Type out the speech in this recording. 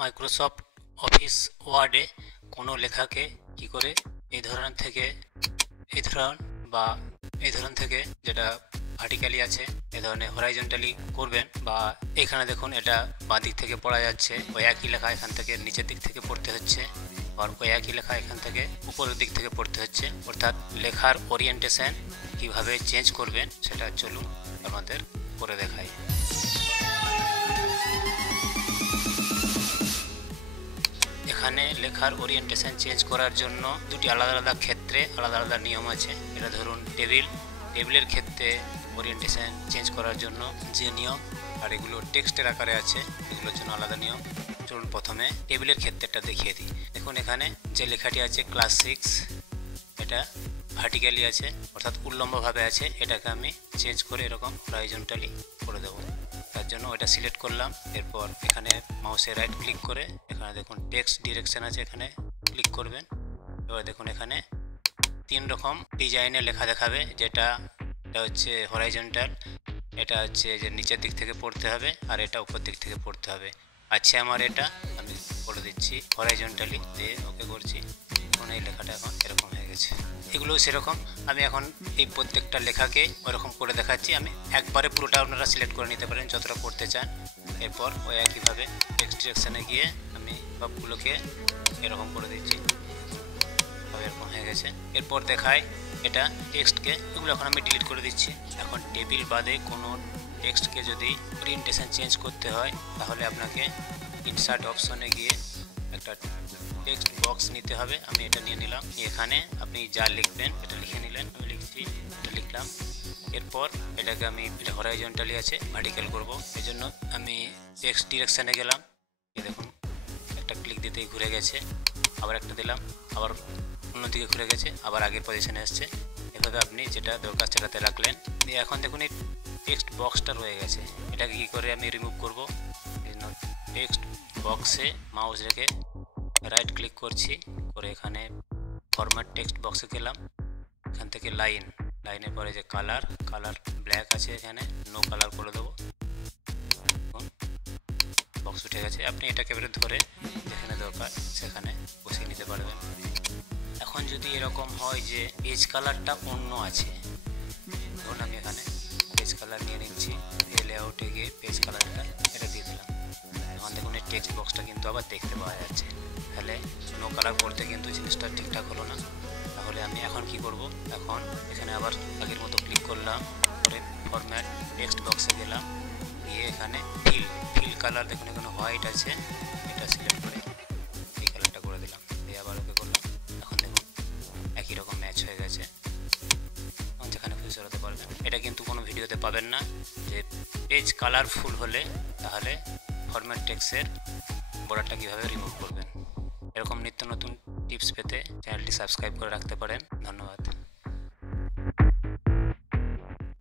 Microsoft office ওয়ার্ডে কোনো লেখাকে কি করে এই ধরনের থেকে যেটা ভার্টিক্যালি আছে এই ধরনের হরাইজন্টালি করবেন, বা এখানে দেখুন এটা বাঁ দিক থেকে পড়া যাচ্ছে, ওই একই লেখা এখান থেকে নিচের দিক থেকে পড়তে হচ্ছে, আর ওই একই লেখা এখান থেকে উপরের দিক থেকে পড়তে হচ্ছে। অর্থাৎ লেখার ওরিয়েন্টেশন কিভাবে চেঞ্জ করবেন সেটা চলুন আমাদের করে দেখাই। এখানে লেখার ওরিয়েন্টেশন চেঞ্জ করার জন্য দুটি আলাদা আলাদা ক্ষেত্রে আলাদা আলাদা নিয়ম আছে। এটা ধরুন টেবিলের ক্ষেত্রে ওরিয়েন্টেশন চেঞ্জ করার জন্য যে নিয়ম, আর এগুলো টেক্সটের আকারে আছে, এগুলোর জন্য আলাদা নিয়ম। চলুন প্রথমে টেবিলের ক্ষেত্রেটা দেখিয়ে দিই। দেখুন এখানে যে লেখাটি আছে ক্লাস 6, এটা ভার্টিক্যালি আছে অর্থাৎ উল্লম্বভাবে আছে, এটাকে আমি চেঞ্জ করে এরকম হরাইজন্টালি করে দেবো। তার জন্য ওটা সিলেক্ট করলাম। এরপর এখানে মাউসে রাইট ক্লিক করে এখানে দেখুন টেক্সট ডিরেকশন আছে, এখানে ক্লিক করবেন। এবার দেখুন এখানে 3 রকম ডিজাইনের লেখা দেখাবে, এটা হচ্ছে হরাইজন্টাল, এটা হচ্ছে যে নিচের দিক থেকে পড়তে হবে, আর এটা উপর দিক থেকে পড়তে হবে। আচ্ছা আমার এটা আমি বলে দিচ্ছি হরাইজন্টালি দিয়ে ওকে করছি। এখন এই লেখাটা এখন এরকম হয়ে গেছে। এগুলো সেরকম আমি এখন এই প্রত্যেকটা লেখাকে ওরকম করে দেখাচ্ছি। আমি একবারে পুরোটা আপনারা সিলেক্ট করে নিতে পারেন যতটা করতে চান। এরপর ওই একইভাবে টেক্সট ডিরেকশনে গিয়ে আমি সবগুলোকে এরকম করে দিচ্ছি, এরকম হয়ে গেছে। এরপর দেখায় এটা টেক্সটকে, এগুলো এখন আমি ডিলিট করে দিচ্ছি। এখন টেবিল বাদে কোনো টেক্সটকে যদি ওরিয়েন্টেশন চেঞ্জ করতে হয় তাহলে আপনাকে ইনসার্ট অপশনে গিয়ে একটা টেক্সট বক্স নিতে হবে। আমি এটা নিয়ে নিলাম। এখানে আপনি যা লিখবেন এটা লিখে নিলেন, আমি লিখছি, এটা লিখলাম। এরপর এটাকে আমি এটা হরাইজন্টালি আছে ভার্টিক্যাল করব, এই জন্য আমি টেক্সট ডিরেকশানে গেলাম। দেখুন একটা ক্লিক দিতেই ঘুরে গেছে, আবার একটা দিলাম, আবার অন্যদিকে ঘুরে গেছে, আবার আগের পজিশনে আসছে। এভাবে আপনি যেটা দরকার সেটাতে রাখলেন। এখন দেখুন এই টেক্সট বক্সটা রয়ে গেছে, এটাকে কী করে আমি রিমুভ করব। টেক্সট বক্সে মাউস রেখে রাইট ক্লিক করছি, করে এখানে ফরম্যাট টেক্সট বক্সে গেলাম। এখান থেকে লাইনের পরে যে কালার ব্ল্যাক আছে, এখানে নো কালার করে দেবো। বক্স উঠে গেছে। আপনি এটাকে এবারে ধরে যেখানে দরকার সেখানে বসিয়ে নিতে পারবেন। এখন যদি এরকম হয় যে পেজ কালারটা অন্য আছে, ধরুন আমি এখানে পেজ কালার নিয়ে নিচ্ছি, লেআউটে গিয়ে পেজ কালারটা এটা দিয়ে দিলাম। এখন দেখুন এই টেক্সট বক্সটা কিন্তু আবার দেখতে পাওয়া যাচ্ছে। তাহলে নো কালার করতে কিন্তু জিনিসটা ঠিকঠাক হলো না। তাহলে আমি এখন কি করব, এখন এখানে আবার আগের মতো ক্লিক করলাম, করে ফরম্যাট টেক্সট বক্সে গেলাম, গিয়ে এখানে ফিল কালার দেখুন এখানে হোয়াইট আছে, এটা সিলেক্ট করে এই কালারটা করে দিলাম, দিয়ে আবার ওকে করলাম। এখন দেখুন একই রকম ম্যাচ হয়ে গেছে। যেখানে খুশি সরাতে পারবেন। এটা কিন্তু কোনো ভিডিওতে পাবেন না যে পেজ কালারফুল হলে তাহলে ফরম্যাট টেক্সটের বর্ডারটা কীভাবে রিমুভ করবেন। এরকম নিত্য নতুন টিপস পেতে চ্যানেলটি সাবস্ক্রাইব করে রাখতে পারেন। ধন্যবাদ।